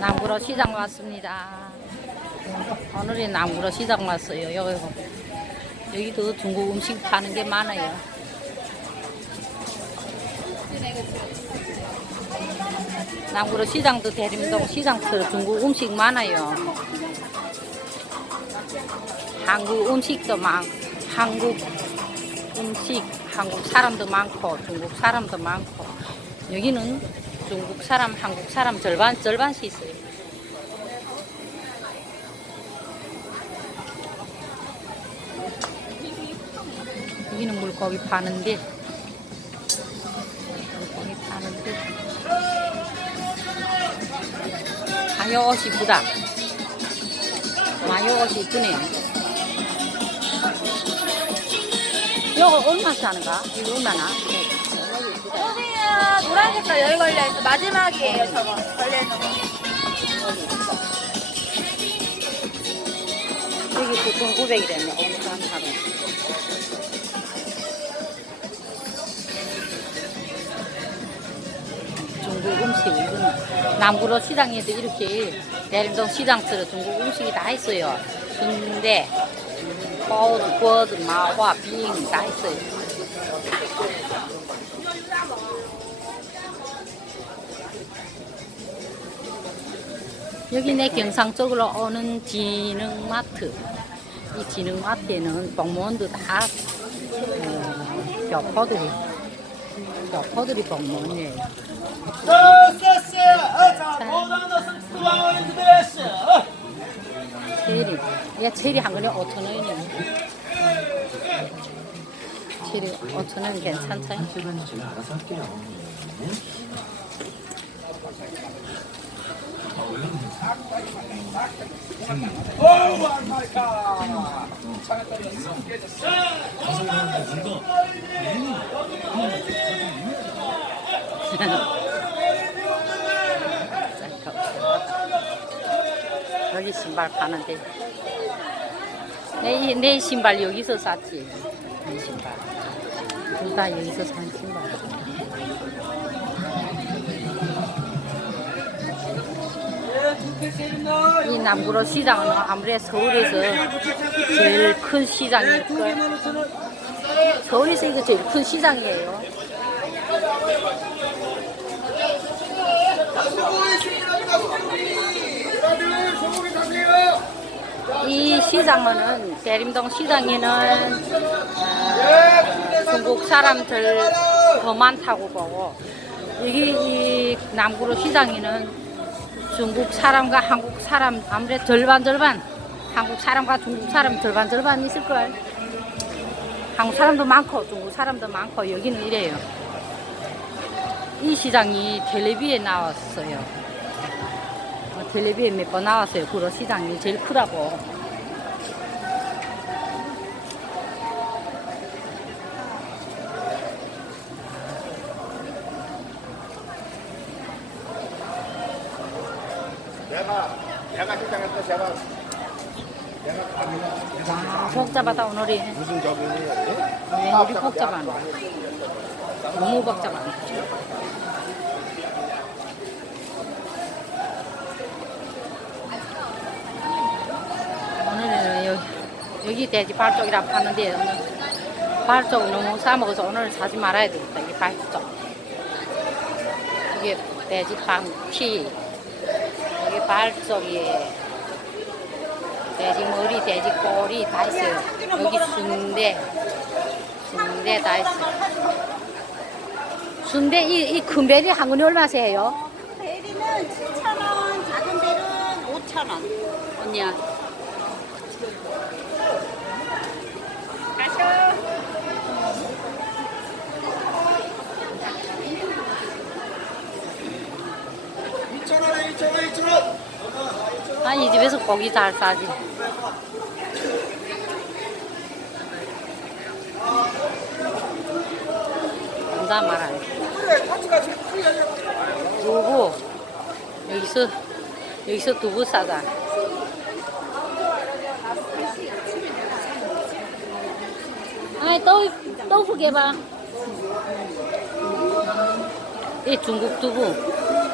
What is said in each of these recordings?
남구로 시장 왔습니다. 오늘이 남구로 시장 왔어요. 여기 여기도 중국 음식 파는 게 많아요. 남구로 시장도 대림동 시장처럼 중국 음식 많아요. 한국 음식도 많, 한국 음식, 한국 사람도 많고 중국 사람도 많고 여기는 중국 사람, 한국 사람 절반 절반씩 있어요. 여기는 물고기 파는데 물고기 파는데 마요 옷이 이쁘다. 마요 옷이 이쁘네요. 이거 얼마씩 하는가? 이거 얼마나? 오세요. 노란 색깔 여기 걸려 있어. 마지막이에요, 저거. 걸려 있는 거. 여기 9,900이랬네. 오늘 한 하루. 중국 음식, 이거는 남구로 시장에도 이렇게 대림동 시장처럼 중국 음식이 다 있어요. 순대, 꿔드, 꿔드, 마화, 빙, 다 있어요. 여기 내 경상 쪽으로 오는 진흥마트. 이 진흥마트에는 공무원도 다 어, 교포들이 교포들이 공무원이에요. 체리, 얘 체리 한 근에 5천 원이네. 체리 5천 원 괜찮죠? 실은 제가 알아서 할게요. 여기 신발 파는데. 내, 내 신발 여기서 샀지. 내 신발. 둘 다 여기서 산 신발 이 남구로 시장은 아무래도 서울에서 제일 큰 거예요 서울에서 이거 제일 큰 시장이에요. 이 시장은 대림동 시장에는 어, 중국 사람들 더 많다고 보고 여기 이 남구로 시장에는 중국 사람과 한국 사람 아무래도 절반 절반 한국 사람과 중국 사람 절반 절반 있을 걸 한국 사람도 많고 중국 사람도 많고 여기는 이래요 이 시장이 텔레비에 나왔어요 어, 텔레비에 몇 번 나왔어요. 구로 시장이 제일 크다고. 내가 내가 시장에 서 제가 내가. 와, 복잡하다, 오늘이. 무슨 저분이 웬일이 복잡하노. 너무 복잡하네. 오늘은 여기, 여기 돼지 발 쪽이라 파는데 오늘 발 쪽 너무 싸먹어서 오늘 사지 말아야 되겠다. 이게 발쪽. 이게 돼지 방피. 발쪽이에 돼지 머리, 돼지 꼬리 다 있어요. 여기 순대, 순대 다 있어요. 순대 이, 이큰 배리 한 근에 얼마세요? 베리는 7,000원, 작은 배는 5,000원. 언니야. 가셔. 이천 원에 이천 원 이천 원. 아, 이 집에서 고기 잘 싸지. 같이 그래. 두부. 여기서, 여기서 두부 싸자. 아이, 또, 또후 개봐. 이 중국 두부.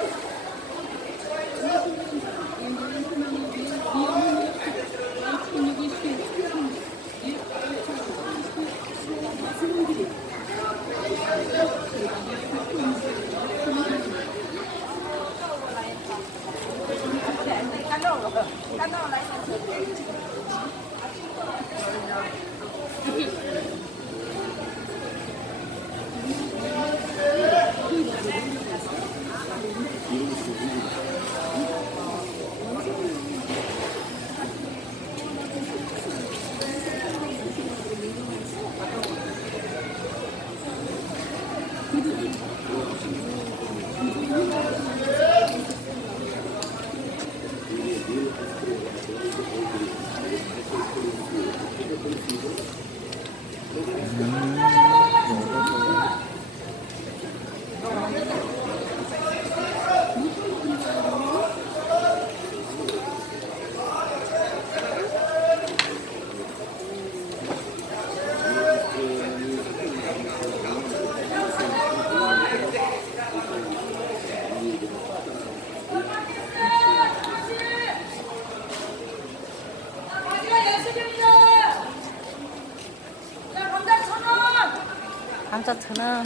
감자 천 원.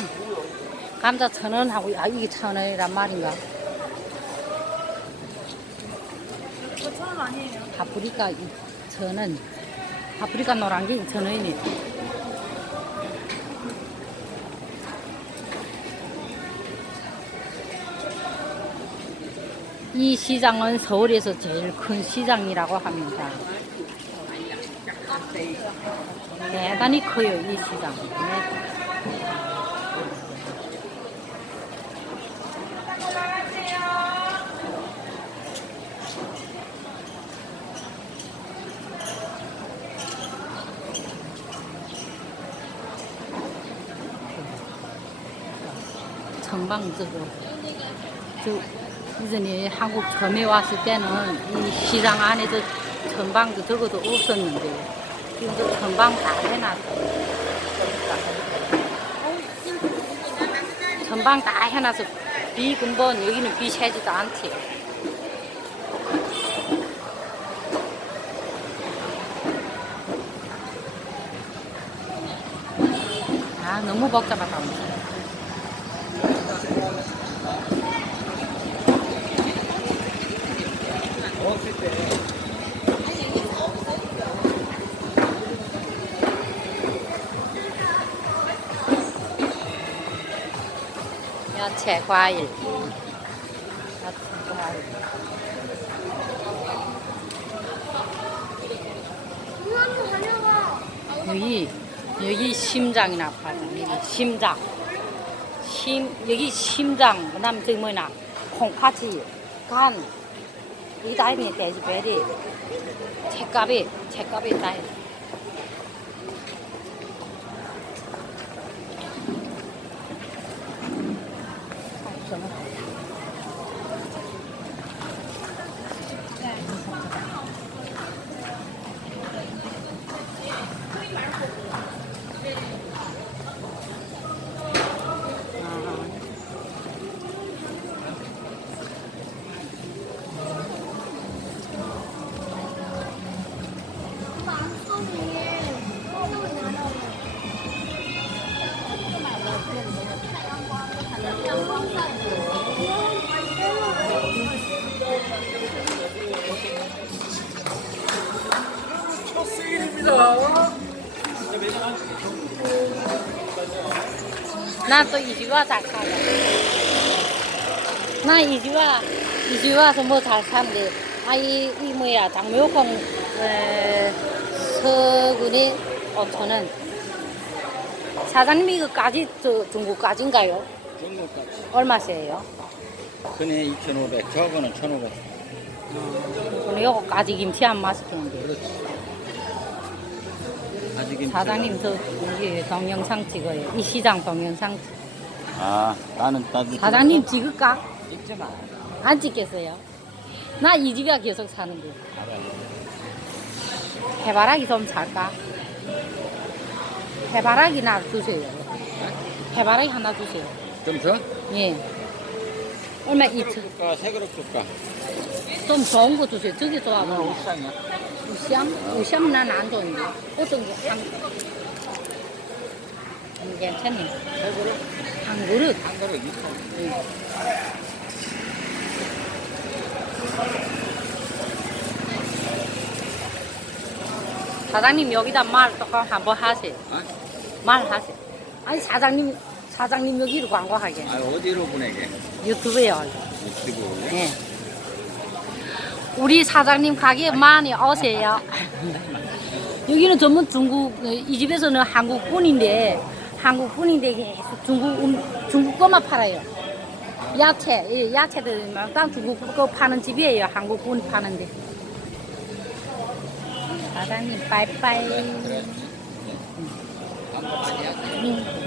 감자 천원 하고 아 이게 천 원이란 말인가? 저천 원 아니에요. 파프리카 이천 원. 파프리카 노란 게 천 원이네. 이 시장은 서울에서 제일 큰 시장이라고 합니다. 대단히 커요, 이 시장. 전방적으로 저 이전에 한국 처음에 왔을 때는 이 시장 안에도 전방도 적어도 없었는데 지금도 전방 다 해놨어요. 전방 다 해놔서 비 근본 여기는 비 새지도 않지. 아 너무 복잡하다. 야채, 과일. 야채, 과일. 여기, 여기 심장이나 파죠. 여기 심장. 심, 여기 심장, 그 다음 저기 뭐냐, 콩팥이, 간, 이 다음에 돼지배리, 채값이, 채값이 다있 어. 나또 이주와 잘 살아. 나 이주와 이주와서 뭐잘 사는데 아이 이 뭐야 장묘공 5천 원. 사장님 이거까지 저 중국까지인가요? 중국까지. 얼마세요? 그네 2,500, 저거는 1,500. 오늘 요거까지 김치 안 맛있던데. 그렇지. 아직 사장님 저 여기 동영상 찍어요. 이 시장 동영상. 찍- 아, 나는 나도 사장님 찍을까? 찍지 마. 안 찍겠어요. 나 이 집에 계속 사는데. 알아. 해바라기 좀 살까? 해바라기 나 주세요. 해바라기 하나 주세요. 좀 줘? 예. 얼마 그릇 2천. 줄까? 세 그릇 줄까? 좀 좋은 거 주세요. 저기 좋아. 오늘 옷상이야. 우시암? 우시암 난안 좋은데. 어떤 게 한. 음, 괜찮네. 세 그릇? 한 그릇. 한 그릇 2,000원. 예. 사장님 여기다 말 조금 한번 하세요. 아, 말하세요. 아니 사장님 사장님 여기로 광고하게 아 어디로 보내게? 유튜브에요. 유튜브. 예. 우리 사장님 가게 많이 오세요. 여기는 전부 중국 어, 이 집에서는 한국분인데 한국분인데 계속 중국 음, 중국 거만 팔아요. 야채 예, 야채들 다 중국 거 파는 집이에요. 한국분 파는데. 사장님 빠이빠이. 음.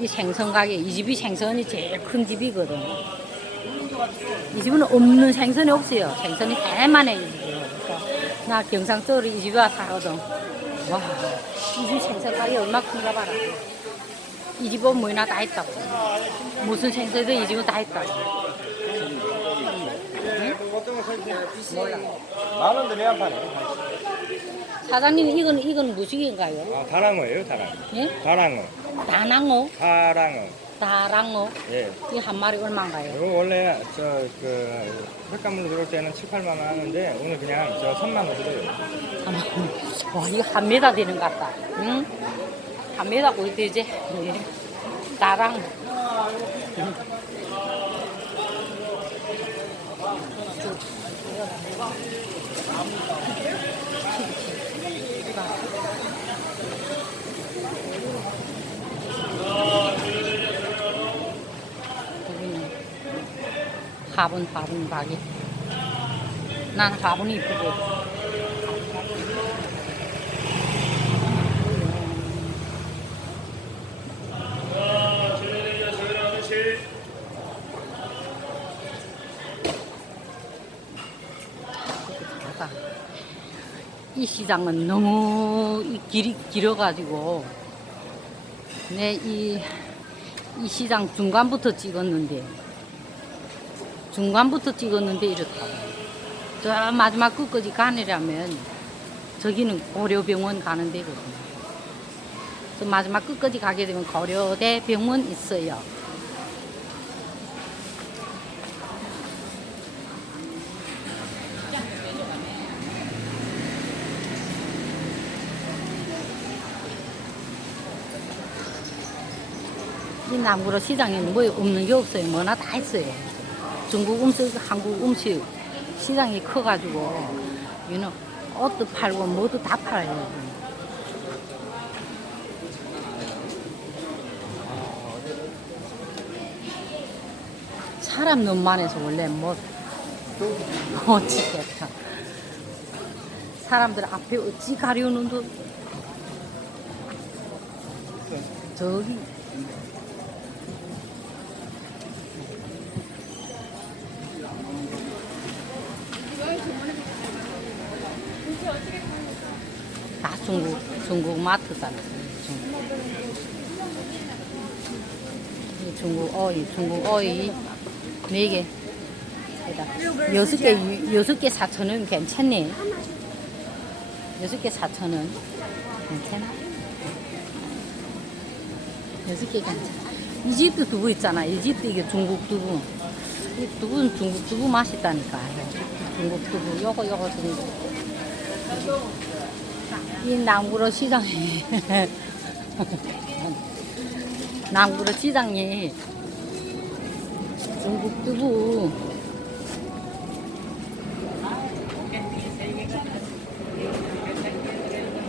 이 생선 가게, 이 집이 생선이 제일 큰 집이거든. 이 집은 없는 생선이 없어요. 생선이 대만해, 이 집이요. 그래서 나 경상도로 이 집에 와서 살거든. 와, 이 집 생선 가게 얼마 큰가 봐라. 이 집은 뭐나 다 있다고. 무슨 생선이든 이 집은 다 있다고. 만원 드려야 파네. 사장님, 이건, 이건 무식인가요? 아, 다랑어예요, 다랑어. 예? 다랑어. 다낭어? 다랑어. 다랑어? 예. 이 한 마리 얼마인가요? 이거 원래 저 그 횟감으로 들어올 때는 7, 8만 원 하는데 오늘 그냥 저 3만 원 드려요. 와, 이거 한 메다 되는 것 같다. 응? 한 메다 거의 되지? 예. 나랑. 여기는 화분, 화분 가게. 난 화분이 이쁘고. 이 시장은 너무 이 길이 길어가지고 내 이 이 시장 중간부터 찍었는데 중간부터 찍었는데 이렇다고 저 마지막 끝까지 가느라면 저기는 고려병원 가는 데거든요. 저 마지막 끝까지 가게 되면 고려대 병원 있어요. 이 남구로 시장에는 뭐 없는 게 없어요. 뭐나 다 있어요. 중국 음식, 한국 음식 시장이 커가지고 이는 옷도 팔고 뭐도 다 팔아요. 사람 너무 많아서 원래 뭐 어찌겠다. 사람들 앞에 어찌 가려는도 저기 다 중국 중국 마트잖아. 중국. 이 중국 어이, 중국 어이 네 개. 여섯 개 유- 여섯 개 사천 원 괜찮네. 여섯 개 사천 원 괜찮아? 여섯 개 괜찮아. 이 집도 두부 있잖아. 이 집도 이게 중국 두부. 이 두부는 중국 두부 맛있다니까. 중국 두부. 요거 요거 중국. 이 남구로 시장에. 남구로 시장에. 중국 두부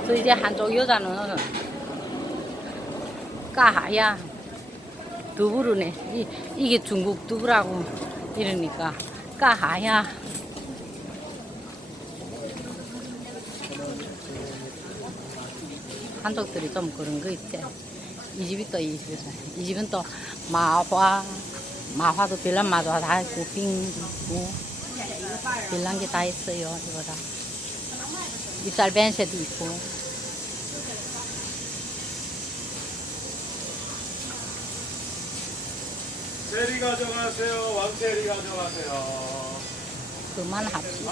또 이제 한쪽 여자는 까하야. 두부르네. 이, 이게 중국 두부라고 이러니까 까하야 한족들이 좀 그런 거 있대. 이 집이 또 이 집이다. 이 집은 또 마화, 마화도 빌란 마화 다 있고, 빙 있고, 빌란 게 다 있어요. 이거 다. 잎살 벤세도 있고. 체리 가져가세요. 왕체리 가져가세요. 그만 합시다.